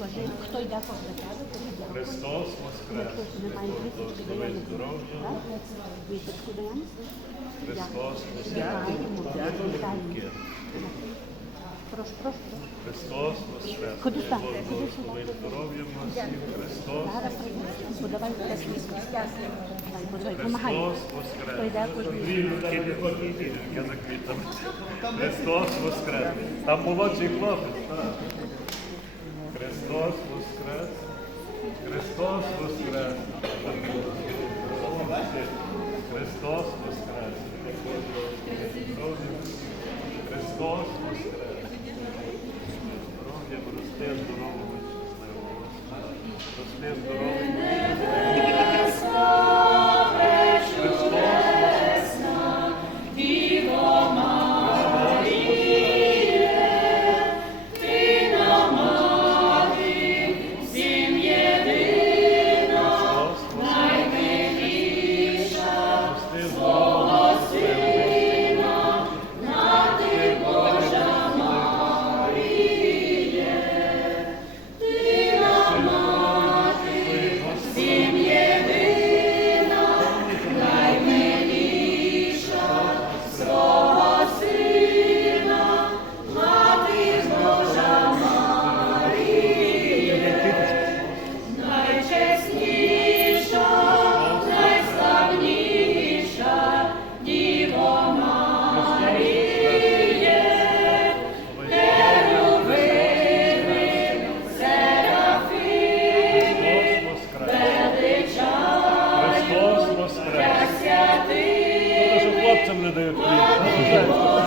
Хто йде. Христос Воскрес! Даємо. Даємо. Христос Воскрес! Прошу, прошу. Христос Воскрес! Куди стати? Куди Благослови здоров'я на! Христос! Зараз прийдемо. Подавай теж Давай. Христос Воскрес! Христос Воскрес! Там молодший хлопець. так. Христос Воскрес! Христос Воскрес! Христос Воскрес! Христос Воскрес! Здоров'я, рости здорового, щасливого. Рости здорового. 对，对，对。